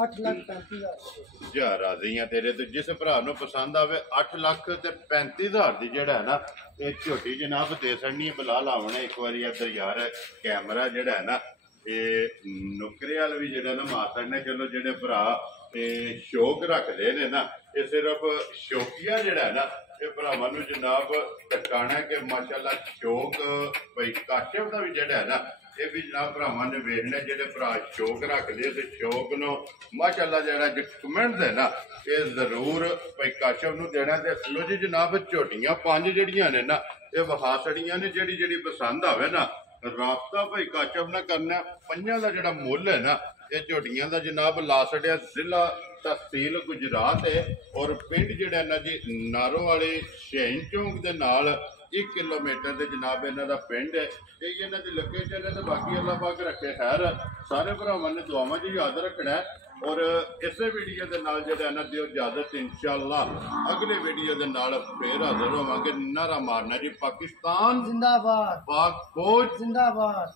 8,35,000 ਜਾ ਰਾਜ਼ੀ ਆ ਤੇਰੇ ਤੇ ਜਿਸ ਭਰਾ ਨੂੰ ਪਸੰਦ ਆਵੇ 8 ਲੱਖ ਤੇ 35,000 ਦੀ ਜਿਹੜਾ ਹੈ ਨਾ ਇਹ ਝੋਟੀ ਜਨਾਬ ਦੇ ਸੜਨੀ ਬੁਲਾ ਲਾਵਣਾ ਇੱਕ ਵਾਰੀ ਇੱਧਰ ਯਾਰ ਕੈਮਰਾ ਜਿਹੜਾ ਹੈ ਨਾ ਇਹ ਨੁਕਰੇ ਵਾਲ ਵੀ ਜਿਹੜਾ ਨਾ ਮਾਰ ਸਕਦੇ ਚਲੋ ਜਿਹੜੇ ਭਰਾ ਤੇ ਸ਼ੌਕ ਰੱਖਦੇ ਨੇ ਨਾ ਇਹ ਸਿਰਫ ਸ਼ੌਕੀਆ ਜਿਹੜਾ ਹੈ ਨਾ ਇਹ ਭਰਾਵਾਂ ਨੂੰ ਜਨਾਬ ਟਿਕਾਣਾ ਕਿ ਮਾਸ਼ਾਅੱਲਾ ਸ਼ੌਕ ਭਾਈ ਕਾਸ਼ਪ ਦਾ ਵੀ ਜਿਹੜਾ ਹੈ ਨਾ ਇਹ ਵੀ ਜਨਾਬ ਭਰਾਵਾਂ ਨੇ ਵੇਖਣਾ ਜਿਹੜੇ ਭਰਾ ਸ਼ੌਕ ਰੱਖਦੇ ਤੇ ਸ਼ੌਕ ਨੂੰ ਮਾਸ਼ਾਅੱਲਾ ਜਿਹੜਾ ਜੇ ਕਮੈਂਟ ਹੈ ਨਾ ਇਹ ਜ਼ਰੂਰ ਭਾਈ ਕਾਸ਼ਪ ਨੂੰ ਦੇਣਾ ਤੇ ਲੋ ਜੀ ਜਨਾਬ ਝੋਟੀਆਂ 5 ਜਿਹੜੀਆਂ ਨੇ ਨਾ ਇਹ ਵਹਾ ਛੜੀਆਂ ਨੇ ਜਿਹੜੀ ਜਿਹੜੀ ਪਸੰਦ ਆਵੇ ਨਾ ਰਾਬਤਾ ਭਾਈ ਕਾਸ਼ਪ ਨਾਲ ਕਰਨਾ ਪੰਜਾਂ ਦਾ ਜਿਹੜਾ ਮੁੱਲ ਹੈ ਨਾ ਇਹ ਝੋਟੀਆਂ ਦਾ ਜਨਾਬ ਲਾ ਛੜਿਆ ਜ਼ਿਲ੍ਹਾ ਤਹਿਸੀਲ ਗੁਜਰਾਤ ਹੈ ਔਰ ਪਿੰਡ ਜਿਹੜਾ ਨਾ ਜੀ ਨਾਰੋ ਵਾਲੇ ਸ਼ੈਨ ਚੌਂਕ ਦੇ ਨਾਲ 1 ਕਿਲੋਮੀਟਰ ਦੇ ਜਨਾਬ ਇਹਨਾਂ ਦਾ ਪਿੰਡ ਹੈ ਤੇ ਇਹਨਾਂ ਦੀ ਲੋਕੇਸ਼ਨ ਹੈ ਤੇ ਬਾਕੀ ਅੱਲਾਹ ਪਾਕ ਰੱਖੇ ਖੈਰ ਸਾਰੇ ਭਰਾਵਾਂ ਨੇ ਦੁਆਵਾਂ 'ਚ ਯਾਦ ਰੱਖਣਾ ਔਰ ਇਸੇ ਵੀਡੀਓ ਦੇ ਨਾਲ ਜਿਹੜਾ ਇਹਨਾਂ ਦੀ ਇਜਾਜ਼ਤ ਇਨਸ਼ਾਅੱਲਾ ਅਗਲੇ ਵੀਡੀਓ ਦੇ ਨਾਲ ਫੇਰ ਹਾਜ਼ਰ ਹੋਵਾਂਗੇ ਨਾਰਾ ਮਾਰਨਾ ਜੀ ਪਾਕਿਸਤਾਨ ਜ਼ਿੰਦਾਬਾਦ ਪਾਕ ਫੌਜ ਜ਼ਿੰਦਾਬਾਦ